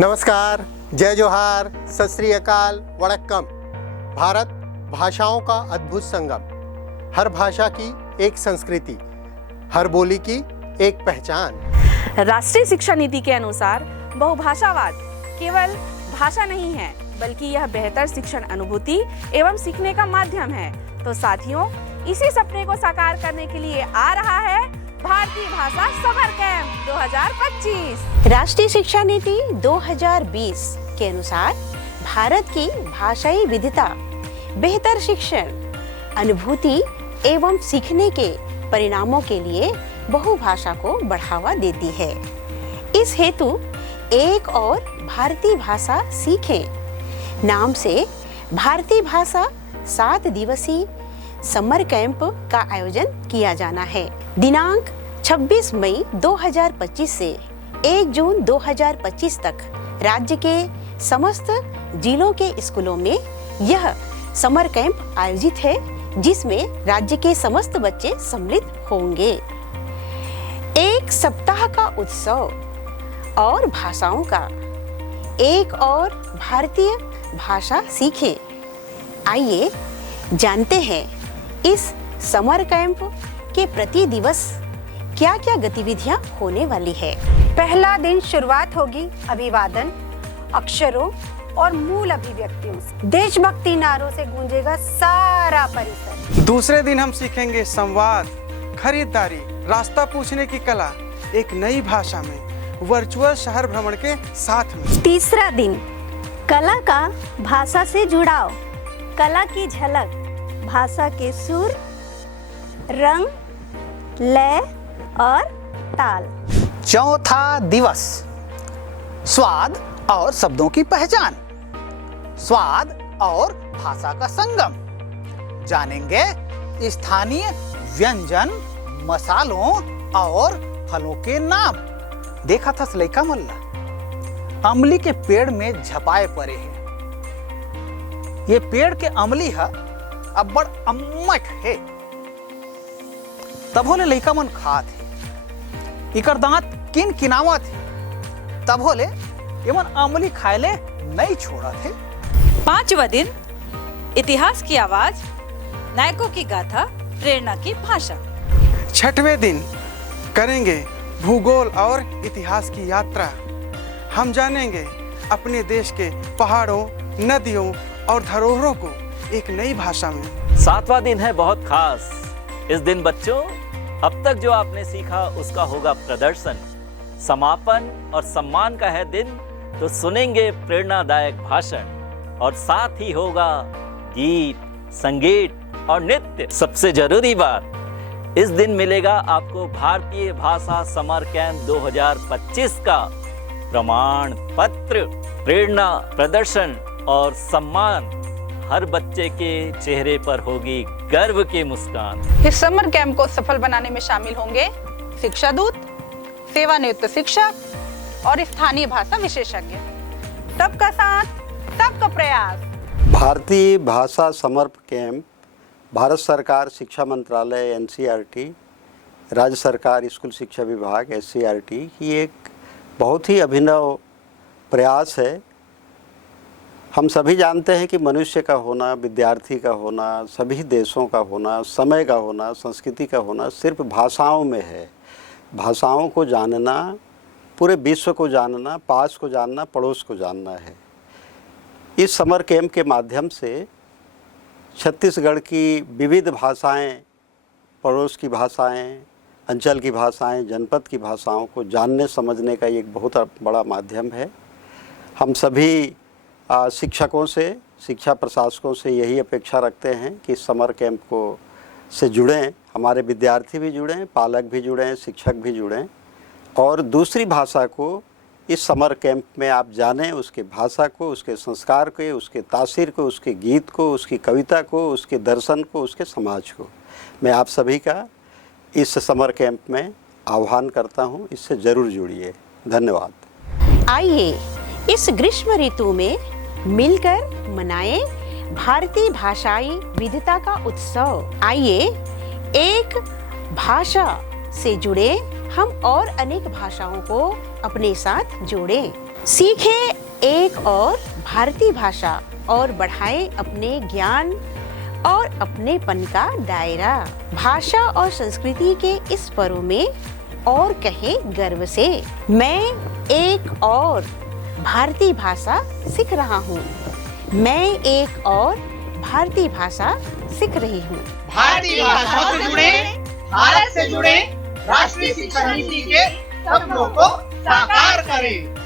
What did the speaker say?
नमस्कार, जय जोहार, सत श्री अकाल, वड़क्कम। भारत भाषाओं का अद्भुत संगम। हर भाषा की एक संस्कृति, हर बोली की एक पहचान। राष्ट्रीय शिक्षा नीति के अनुसार बहुभाषावाद केवल भाषा नहीं है, बल्कि यह बेहतर शिक्षण अनुभूति एवं सीखने का माध्यम है। तो साथियों, इसी सपने को साकार करने के लिए आ रहा है भारतीय भाषा समर कैंप 2025। राष्ट्रीय शिक्षा नीति 2020 के अनुसार भारत की भाषाई विविधता बेहतर शिक्षण अनुभूति एवं सीखने के परिणामों के लिए बहुभाषा को बढ़ावा देती है। इस हेतु एक और भारतीय भाषा सीखें नाम से भारतीय भाषा 7 दिवसीय समर कैंप का आयोजन किया जाना है। दिनांक 26 मई 2025 से 1 जून 2025 तक राज्य के समस्त जिलों के स्कूलों में यह समर कैंप आयोजित है, जिसमें राज्य के समस्त बच्चे सम्मिलित होंगे। एक सप्ताह का उत्सव और भाषाओं का, एक और भारतीय भाषा सीखें। आइए जानते हैं इस समर कैंप के प्रति दिवस क्या क्या गतिविधियां होने वाली है। पहला दिन शुरुआत होगी अभिवादन, अक्षरों और मूल अभिव्यक्तियों से। देशभक्ति नारों से गूंजेगा सारा परिसर। दूसरे दिन हम सीखेंगे संवाद, खरीदारी, रास्ता पूछने की कला एक नई भाषा में, वर्चुअल शहर भ्रमण के साथ में। तीसरा दिन कला का भाषा से जुड़ाव, कला की झलक, भाषा के सुर, रंग, लय और ताल। चौथा दिवस स्वाद और शब्दों की पहचान, स्वाद और भाषा का संगम। जानेंगे स्थानीय व्यंजन, मसालों और फलों के नाम। देखा था सलेका मल्ला अमली के पेड़ में झपाए पड़े हैं। ये पेड़ के अमली है अब बड़ अम्मट है। तब होले लइका मन खात है, इकर दांत किन किनावत है। तब होले एमन अमली खाएले नहीं छोड़त है। 5वां दिन इतिहास की आवाज, नायकों की गाथा, प्रेरणा की भाषा। 6वें दिन करेंगे भूगोल और इतिहास की यात्रा। हम जानेंगे अपने देश के पहाड़ों, नदियों और धरोहरों को एक नई भाषा में। 7वां दिन है बहुत खास। इस दिन बच्चों, अब तक जो आपने सीखा उसका होगा प्रदर्शन। समापन और सम्मान का है दिन, तो सुनेंगे प्रेरणादायक भाषण और साथ ही होगा गीत, संगीत और नृत्य। सबसे जरूरी बात, इस दिन मिलेगा आपको भारतीय भाषा समर कैंप 2025 का प्रमाण पत्र। प्रेरणा, प्रदर्शन और सम्मान, हर बच्चे के चेहरे पर होगी गर्व की मुस्कान। इस समर कैंप को सफल बनाने में शामिल होंगे शिक्षा दूत, सेवानिवृत्त शिक्षक और स्थानीय भाषा विशेषज्ञ। सबका साथ, सबका प्रयास। भारतीय भाषा समर कैंप भारत सरकार शिक्षा मंत्रालय एनसीईआरटी, राज्य सरकार स्कूल शिक्षा विभाग एससीईआरटी की एक बहुत ही अभिनव प्रयास है। हम सभी जानते हैं कि मनुष्य का होना, विद्यार्थी का होना, सभी देशों का होना, समय का होना, संस्कृति का होना सिर्फ भाषाओं में है। भाषाओं को जानना, पूरे विश्व को जानना, पास को जानना, पड़ोस को जानना है। इस समर कैंप के माध्यम से छत्तीसगढ़ की विविध भाषाएं, पड़ोस की भाषाएं, अंचल की भाषाएं, जनपद की भाषाओं को जानने समझने का एक बहुत बड़ा माध्यम है। हम सभी शिक्षकों से, शिक्षा प्रशासकों से यही अपेक्षा रखते हैं कि समर कैंप को से जुड़ें, हमारे विद्यार्थी भी जुड़ें, पालक भी जुड़ें, शिक्षक भी जुड़ें और दूसरी भाषा को इस समर कैंप में आप जानें, उसके भाषा को, उसके संस्कार को, उसके तासीर को, उसके गीत को, उसकी कविता को, उसके दर्शन को, उसके समाज को। मैं आप सभी का इस समर कैंप में आह्वान करता हूँ, इससे ज़रूर जुड़िए। धन्यवाद। आइए इस ग्रीष्म ऋतु में मिलकर मनाएं भारतीय भाषाई विविधता का उत्सव। आइए एक भाषा से जुड़े हम और अनेक भाषाओं को अपने साथ जोड़ें। सीखें एक और भारतीय भाषा और बढ़ाएं अपने ज्ञान और अपनेपन का दायरा। भाषा और संस्कृति के इस पर्व में और कहें गर्व से, मैं एक और भारतीय भाषा सीख रहा हूँ। मैं एक और भारतीय भाषा सीख रही हूँ। भारतीय भाषा से जुड़े, भारत से जुड़े, राष्ट्रीय शिक्षा नीति के सपनों को साकार करें।